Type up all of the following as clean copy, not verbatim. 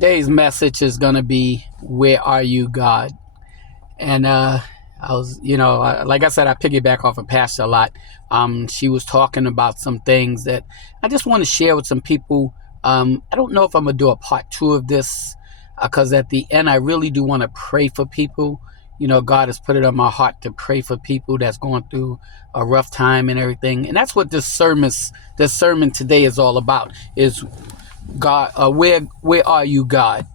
Today's message is going to be, where are you, God? And I was, like I said, I piggyback off of Pastor a lot. She was talking about some things that I just want to share with some people. I don't know if I'm going to do a part 2 of this because at the end, I really do want to pray for people. God has put it on my heart to pray for people that's going through a rough time and everything. And that's what this sermon today is all about, is God, where are you, God?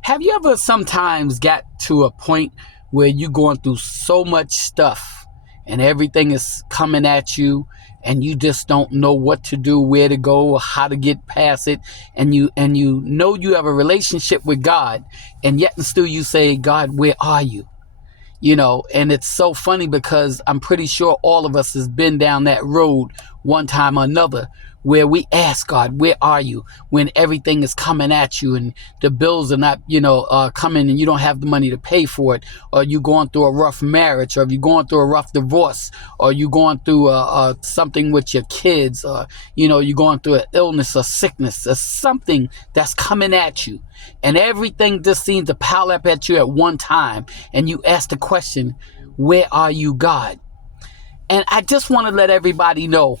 Have you ever sometimes got to a point where you're going through so much stuff and everything is coming at you and you just don't know what to do, where to go, or how to get past it, and you know you have a relationship with God, and yet and still you say, God, where are you? And it's so funny because I'm pretty sure all of us has been down that road one time or another, where we ask God, where are you, when everything is coming at you and the bills are not, coming and you don't have the money to pay for it, or you're going through a rough marriage, or you're going through a rough divorce, or you're going through something with your kids, or, you're going through an illness or sickness or something that's coming at you. And everything just seems to pile up at you at one time. And you ask the question, where are you, God? And I just want to let everybody know,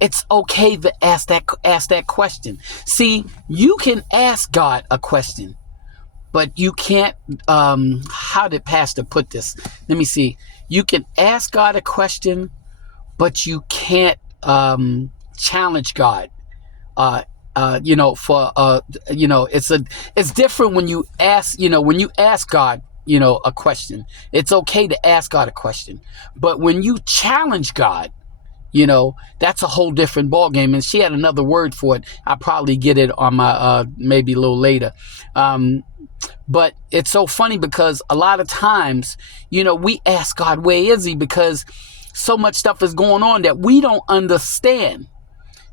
it's okay to ask that question. See, you can ask God a question, but you can't, how did Pastor put this? Let me see. You can ask God a question, but you can't challenge God. It's different when you ask God, a question. It's okay to ask God a question, but when you challenge God, that's a whole different ball game. And she had another word for it. I'll probably get it on my maybe a little later. But it's so funny because a lot of times, we ask God, where is he? Because so much stuff is going on that we don't understand.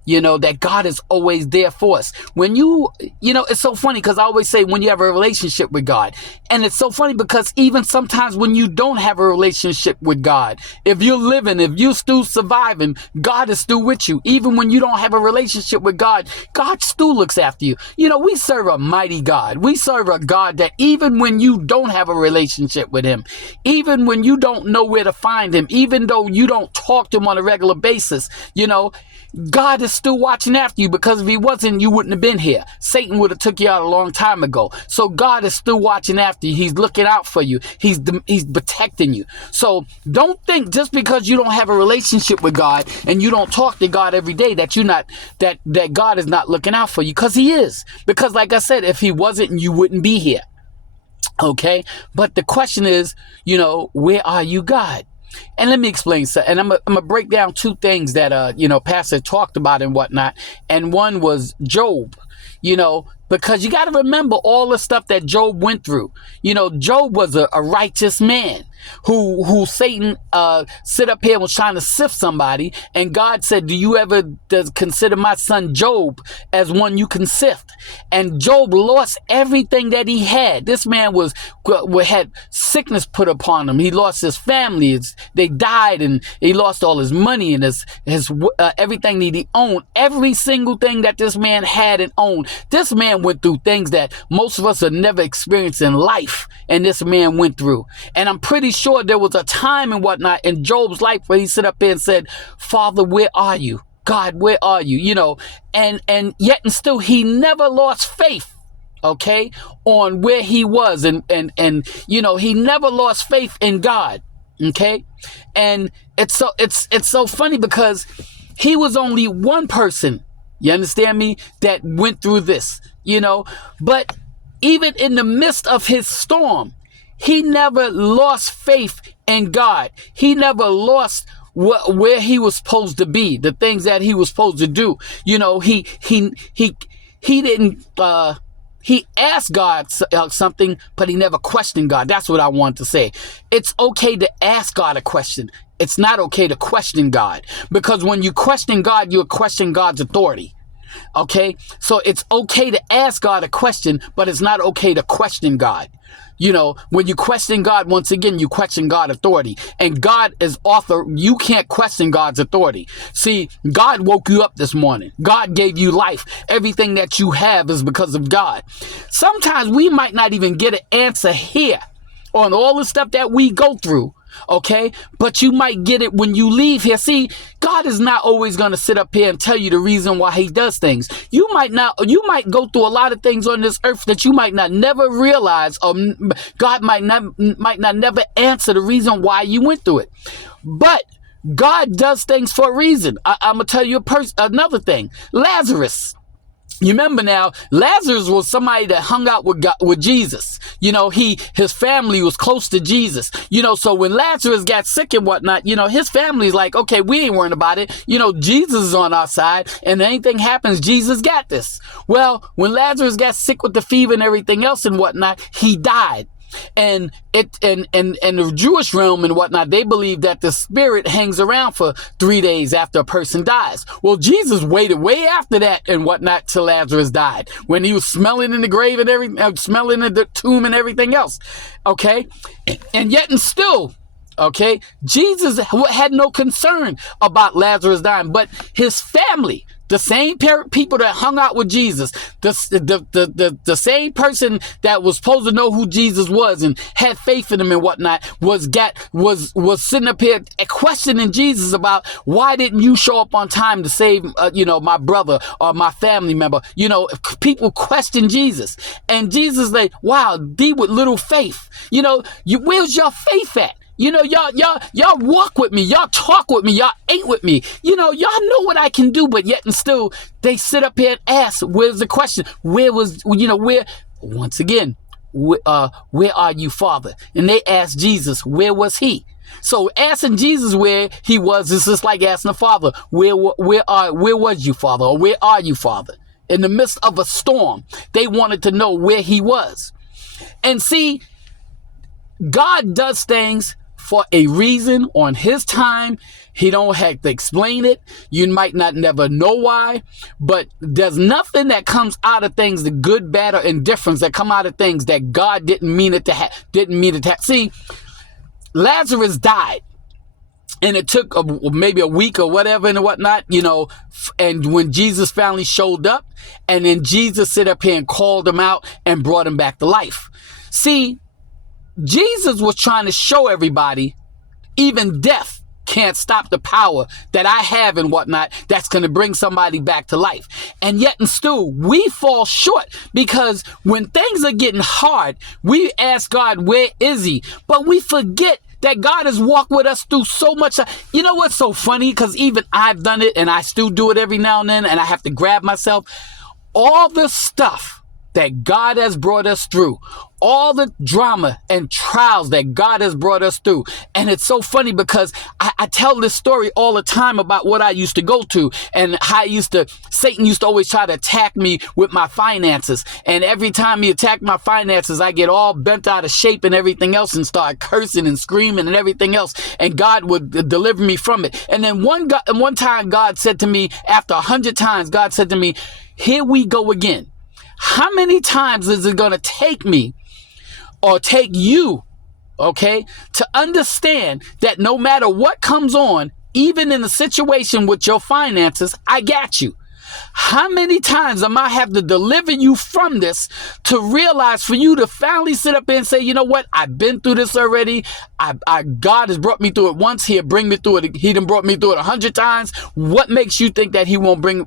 That God is always there for us. When it's so funny because I always say when you have a relationship with God, and it's so funny because even sometimes when you don't have a relationship with God, if you're still surviving, God is still with you. Even when you don't have a relationship with God, God still looks after you. We serve a mighty God. We serve a God that even when you don't have a relationship with him, even when you don't know where to find him, even though you don't talk to him on a regular basis, God is still watching after you, because if he wasn't, you wouldn't have been here. Satan would have took you out a long time ago. So God is still watching after you. He's looking out for you. He's protecting you. So don't think just because you don't have a relationship with God and you don't talk to God every day that that God is not looking out for you, because he is. Because like I said, if he wasn't, you wouldn't be here. Okay? But the question is, where are you, God? And let me explain. And I'm going to break down 2 things that, Pastor talked about and whatnot. And one was Job, because you got to remember all the stuff that Job went through. Job was a righteous man who Satan sit up here and was trying to sift somebody. And God said, do you ever consider my son Job as one you can sift? And Job lost everything that he had. This man had sickness put upon him. He lost his family. They died, and he lost all his money and his everything that he owned. Every single thing that this man had and owned. This man went through things that most of us have never experienced in life, and this man went through. And I'm pretty sure there was a time and whatnot in Job's life where he stood up there and said, Father, where are you? God, where are you? And yet and still he never lost faith, okay, on where he was. And he never lost faith in God. Okay. And it's so funny because he was only one person, you understand me, that went through this, but even in the midst of his storm, he never lost faith in God. He never lost where he was supposed to be, the things that he was supposed to do. He didn't, he asked God something, but he never questioned God. That's what I want to say. It's okay to ask God a question. It's not okay to question God, because when you question God, you're questioning God's authority. Okay, so it's okay to ask God a question, but it's not okay to question God. You know, when you question God, once again, you question God's authority. And God is author. You can't question God's authority. See, God woke you up this morning. God gave you life. Everything that you have is because of God. Sometimes we might not even get an answer here on all the stuff that we go through. Okay, but you might get it when you leave here. See, God is not always going to sit up here and tell you the reason why he does things. You might go through a lot of things on this earth that you might not never realize, or God might not never answer the reason why you went through it. But God does things for a reason. I'm going to tell you another thing. Lazarus. You remember now, Lazarus was somebody that hung out with Jesus. You know, his family was close to Jesus. You know, so when Lazarus got sick and whatnot, you know, his family's like, okay, we ain't worrying about it. You know, Jesus is on our side, and if anything happens, Jesus got this. Well, when Lazarus got sick with the fever and everything else and whatnot, he died. And the Jewish realm and whatnot, they believe that the spirit hangs around for 3 days after a person dies. Well, Jesus waited way after that and whatnot till Lazarus died, when he was smelling in the grave and everything, smelling in the tomb and everything else. Okay, and yet and still, okay, Jesus had no concern about Lazarus dying, but his family. The same people that hung out with Jesus, the same person that was supposed to know who Jesus was and had faith in him and whatnot, was sitting up here questioning Jesus about, why didn't you show up on time to save my brother or my family member? You know, people question Jesus, and Jesus like, wow, thee with little faith. You know, where's your faith at? You know, y'all walk with me, y'all talk with me, y'all ate with me. You know, y'all know what I can do, but yet and still they sit up here and ask, where's the question? Once again, where are you, Father? And they asked Jesus, where was he? So asking Jesus where he was is just like asking the Father, where was you, Father? Or where are you, Father? In the midst of a storm, they wanted to know where he was. And see, God does things for a reason on his time. He don't have to explain it. You might not never know why, but there's nothing that comes out of things, the good, bad, or indifference that come out of things that God didn't mean it to have. See, Lazarus died, and it took maybe a week or whatever and whatnot, you know, and when Jesus finally showed up, and then Jesus sit up here and called him out and brought him back to life. See, Jesus was trying to show everybody, even death can't stop the power that I have and whatnot that's going to bring somebody back to life. And yet and still, we fall short, because when things are getting hard, we ask God, where is he? But we forget that God has walked with us through so much. You know what's so funny? Because even I've done it, and I still do it every now and then, and I have to grab myself. All the stuff that God has brought us through, all the drama and trials that God has brought us through. And it's so funny because I tell this story all the time about what I used to go to, and how Satan used to always try to attack me with my finances. And every time he attacked my finances, I get all bent out of shape and everything else and start cursing and screaming and everything else. And God would deliver me from it. And then one time God said to me, after 100 times, God said to me, here we go again. How many times is it going to take me or take you, okay, to understand that no matter what comes on, even in the situation with your finances, I got you? How many times am I have to deliver you from this to realize, for you to finally sit up and say, you know what? I've been through this already. God has brought me through it once. He'll bring me through it. He done brought me through it 100 times. What makes you think that he won't bring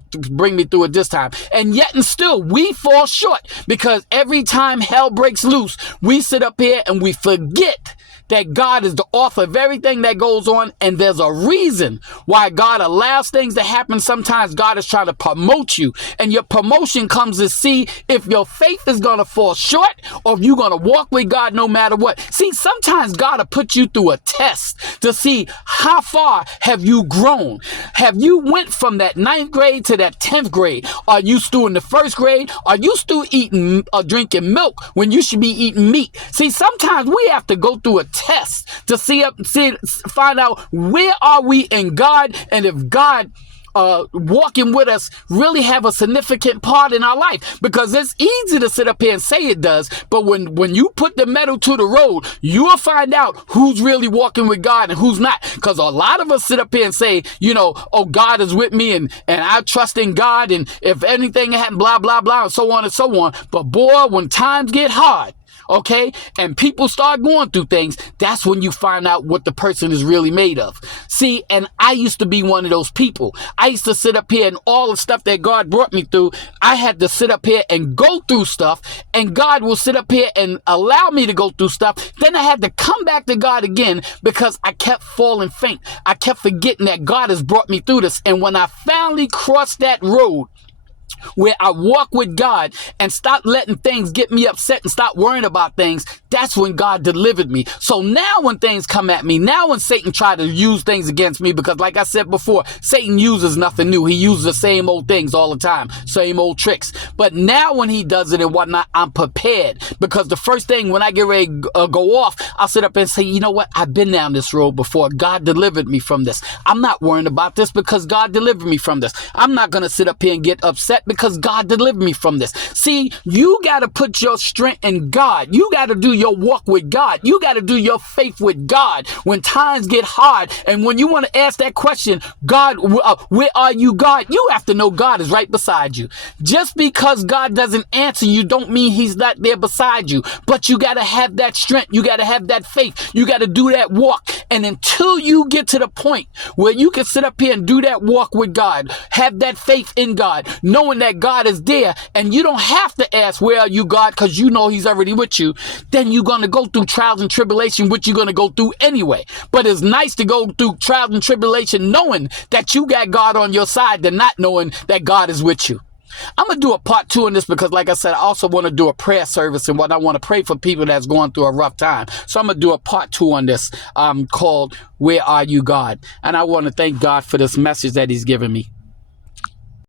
me through it this time? And yet and still, we fall short, because every time hell breaks loose, we sit up here and we forget that God is the author of everything that goes on, and there's a reason why God allows things to happen. Sometimes God is trying to promote you, and your promotion comes to see if your faith is going to fall short, or if you're going to walk with God no matter what. See, sometimes God will put you through a test to see how far have you grown. Have you went from that 9th grade to that 10th grade? Are you still in the 1st grade? Are you still eating or drinking milk when you should be eating meat? See, sometimes we have to go through a test to find out where are we in God, and if God walking with us really have a significant part in our life, because it's easy to sit up here and say it does, but when you put the metal to the road, you'll find out who's really walking with God and who's not. Because a lot of us sit up here and say, oh, God is with me, and I trust in God, and if anything happens, blah blah blah, and so on and so on. But boy, when times get hard, okay, and people start going through things, that's when you find out what the person is really made of. See, and I used to be one of those people. I used to sit up here, and all the stuff that God brought me through, I had to sit up here and go through stuff, and God will sit up here and allow me to go through stuff. Then I had to come back to God again, because I kept falling faint. I kept forgetting that God has brought me through this. And when I finally crossed that road where I walk with God and stop letting things get me upset and stop worrying about things, that's when God delivered me. So now when things come at me, now when Satan try to use things against me, because like I said before, Satan uses nothing new. He uses the same old things all the time, same old tricks. But now when he does it and whatnot, I'm prepared, because the first thing when I get ready to go off, I'll sit up and say, you know what? I've been down this road before. God delivered me from this. I'm not worrying about this because God delivered me from this. I'm not going to sit up here and get upset because God delivered me from this. See, you got to put your strength in God. You got to do your walk with God. You got to do your faith with God when times get hard. And when you want to ask that question, God, where are you, God? You have to know God is right beside you. Just because God doesn't answer you don't mean he's not there beside you. But you got to have that strength. You got to have that faith. You got to do that walk. And until you get to the point where you can sit up here and do that walk with God, have that faith in God, knowing that God is there, and you don't have to ask, where are you, God? Because you know he's already with you. Then you're going to go through trials and tribulation, which you're going to go through anyway. But it's nice to go through trials and tribulation knowing that you got God on your side than not knowing that God is with you. I'm going to do a part 2 on this because, like I said, I also want to do a prayer service, and what I want to pray for people that's going through a rough time. So I'm going to do a part 2 on this called Where Are You, God? And I want to thank God for this message that he's given me.